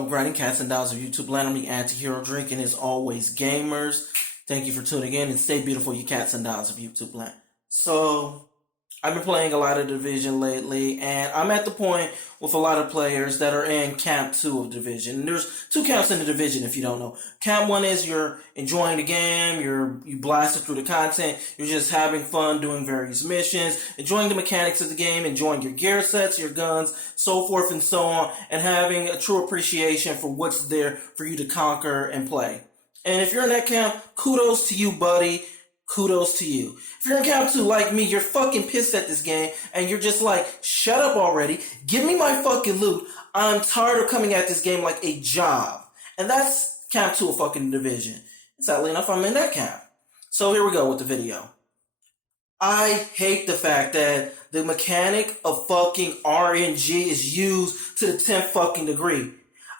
up, grinding cats and dolls of YouTube land? I'm the anti-hero drinking as always, gamers. Thank you for tuning in and stay beautiful, you cats and dolls of YouTube land. So, I've been playing a lot of Division lately, and I'm at the point with a lot of players that are in Camp 2 of Division. And there's two camps in the Division, if you don't know. Camp 1 is you're enjoying the game, you blasted through the content, you're just having fun doing various missions, enjoying the mechanics of the game, enjoying your gear sets, your guns, so forth and so on, and having a true appreciation for what's there for you to conquer and play. And if you're in that camp, kudos to you, buddy. Kudos to you. If you're in Camp 2 like me, you're fucking pissed at this game, and you're just like, shut up already, give me my fucking loot, I'm tired of coming at this game like a job. And that's Camp 2 of fucking Division. Sadly enough, I'm in that camp. So here we go with the video. I hate the fact that the mechanic of fucking RNG is used to the 10th fucking degree.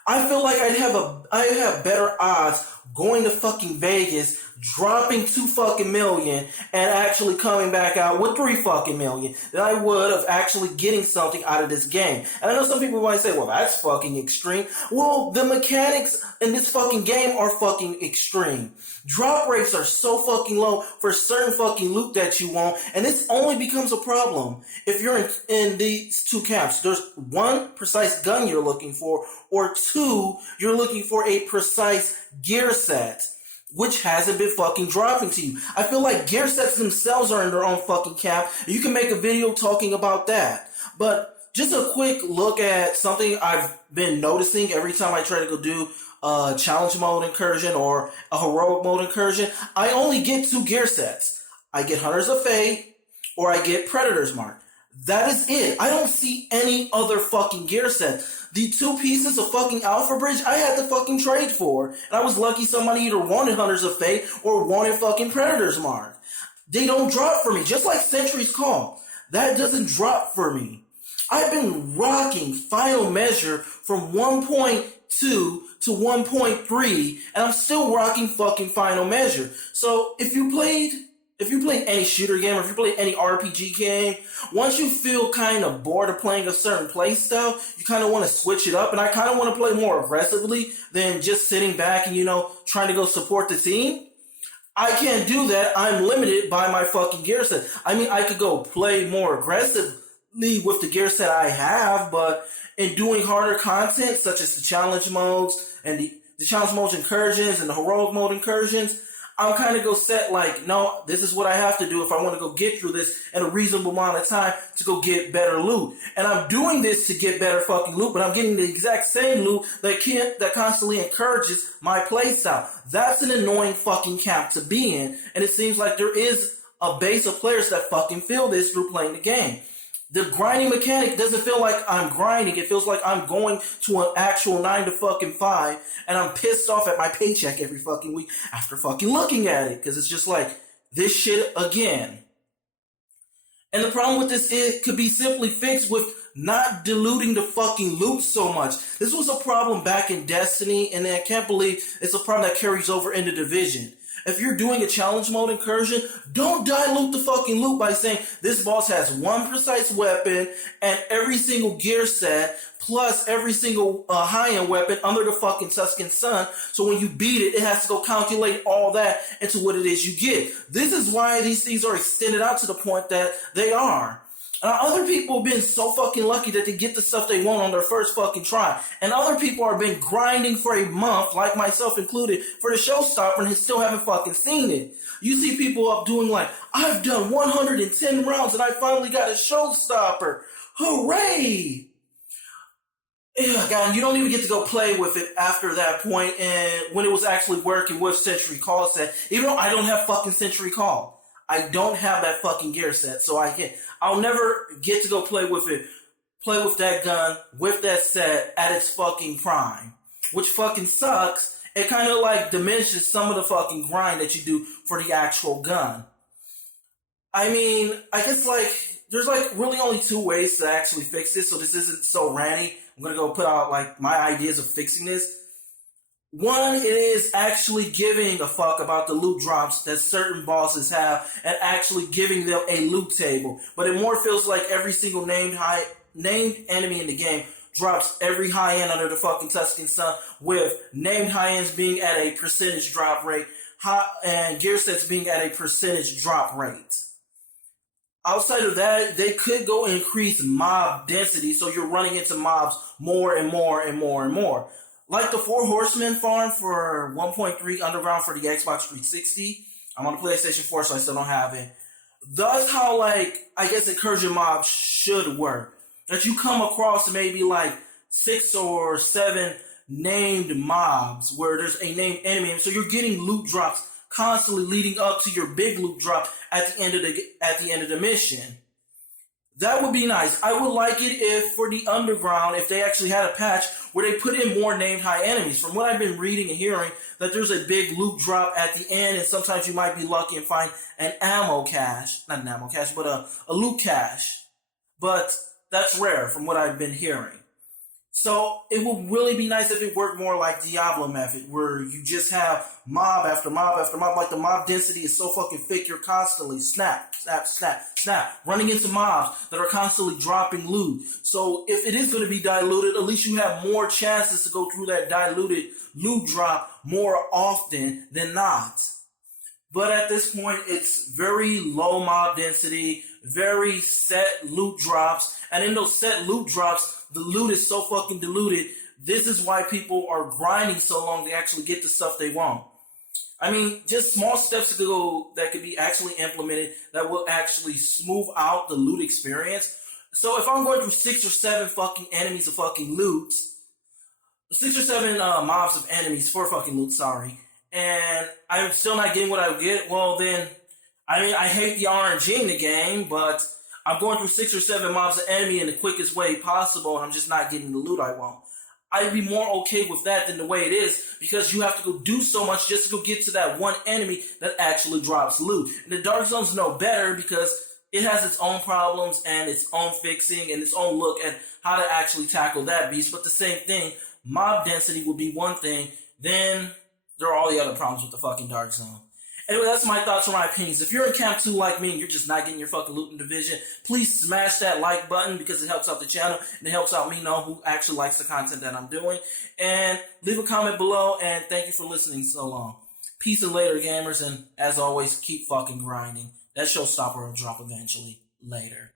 I feel like I'd have better odds going to fucking Vegas, dropping 2 fucking million, and actually coming back out with 3 fucking million than I would of actually getting something out of this game. And I know some people might say, well, that's fucking extreme. Well, the mechanics in this fucking game are fucking extreme. Drop rates are so fucking low for certain fucking loot that you want, and this only becomes a problem if you're in these two camps. There's one precise gun you're looking for, or 2, you're looking for a precise gear set, which hasn't been fucking dropping to you. I feel like gear sets themselves are in their own fucking camp, and you can make a video talking about that. But just a quick look at something I've been noticing every time I try to go do a challenge mode incursion or a heroic mode incursion. I only get 2 gear sets. I get Hunters of Fate, or I get Predator's Mark. That is it. I don't see any other fucking gear set. The 2 pieces of fucking Alpha Bridge I had to fucking trade for. And I was lucky somebody either wanted Hunters of Fate or wanted fucking Predator's Mark. They don't drop for me, just like Sentry's Call. That doesn't drop for me. I've been rocking Final Measure from 1.2 to 1.3, and I'm still rocking fucking Final Measure. So if you played any shooter game, or if you play any RPG game, once you feel kind of bored of playing a certain playstyle, you kind of want to switch it up. And I kind of want to play more aggressively than just sitting back and, trying to go support the team. I can't do that. I'm limited by my fucking gear set. I mean, I could go play more aggressively with the gear set I have, but in doing harder content, such as the challenge modes and the challenge modes incursions and the heroic mode incursions, I'll kind of go set like, no, this is what I have to do if I want to go get through this in a reasonable amount of time to go get better loot. And I'm doing this to get better fucking loot, but I'm getting the exact same loot that constantly encourages my playstyle. That's an annoying fucking camp to be in, and it seems like there is a base of players that fucking feel this through playing the game. The grinding mechanic doesn't feel like I'm grinding. It feels like I'm going to an actual 9 to fucking 5, and I'm pissed off at my paycheck every fucking week after fucking looking at it, because it's just like, this shit again. And the problem with this, it could be simply fixed with not diluting the fucking loot so much. This was a problem back in Destiny, and I can't believe it's a problem that carries over into Division. If you're doing a challenge mode incursion, don't dilute the fucking loot by saying this boss has one precise weapon and every single gear set plus every single high-end weapon under the fucking Tusken Sun. So when you beat it, it has to go calculate all that into what it is you get. This is why these things are extended out to the point that they are. Other people have been so fucking lucky that they get the stuff they want on their first fucking try. And other people have been grinding for a month, like myself included, for the showstopper and still haven't fucking seen it. You see people up doing like, I've done 110 rounds and I finally got a showstopper. Hooray! Yeah, God, you don't even get to go play with it after that point, and when it was actually working with Sentry Call set, even though I don't have fucking Sentry Call. I don't have that fucking gear set, so I'll never get to go play with it, play with that gun, with that set at its fucking prime, which fucking sucks. It kind of like diminishes some of the fucking grind that you do for the actual gun. I mean, I guess like, there's like really only 2 ways to actually fix this, so this isn't so ranty. I'm gonna go put out like my ideas of fixing this. One, it is actually giving a fuck about the loot drops that certain bosses have and actually giving them a loot table. But it more feels like every single named enemy in the game drops every high end under the fucking Tuscan sun, with named high ends being at a percentage drop rate, and gear sets being at a percentage drop rate. Outside of that, they could go increase mob density, so you're running into mobs more and more and more and more. Like the Four Horsemen farm for 1.3 Underground for the Xbox 360. I'm on the PlayStation 4, so I still don't have it. That's how, like, I guess encouraging mobs should work. That you come across maybe like 6 or 7 named mobs where there's a named enemy, so you're getting loot drops constantly leading up to your big loot drop at the end of the mission. That would be nice. I would like it if for the Underground, if they actually had a patch where they put in more named high enemies. From what I've been reading and hearing, that there's a big loot drop at the end, and sometimes you might be lucky and find an ammo cache. Not an ammo cache, but a loot cache. But that's rare from what I've been hearing. So it would really be nice if it worked more like Diablo method, where you just have mob after mob after mob. Like the mob density is so fucking thick, you're constantly snap, running into mobs that are constantly dropping loot. So if it is going to be diluted, at least you have more chances to go through that diluted loot drop more often than not. But at this point, it's very low mob density, very set loot drops, and in those set loot drops, the loot is so fucking diluted. This is why people are grinding so long to actually get the stuff they want. I mean, just small steps that could be actually implemented that will actually smooth out the loot experience. So if I'm going through 6 or 7 fucking enemies of fucking loot, 6 or 7 mobs of enemies for fucking loot, sorry, and I'm still not getting what I get, well then, I mean, I hate the RNG in the game, but I'm going through 6 or 7 mobs of enemy in the quickest way possible, and I'm just not getting the loot I want. I'd be more okay with that than the way it is, because you have to go do so much just to go get to that one enemy that actually drops loot. And the Dark Zones know better because it has its own problems and its own fixing and its own look at how to actually tackle that beast. But the same thing, mob density would be one thing, then there are all the other problems with the fucking Dark Zone. Anyway, that's my thoughts or my opinions. If you're in Camp 2 like me and you're just not getting your fucking loot in Division, please smash that like button because it helps out the channel and it helps out me know who actually likes the content that I'm doing. And leave a comment below, and thank you for listening so long. Peace and later, gamers, and as always, keep fucking grinding. That showstopper will drop eventually. Later.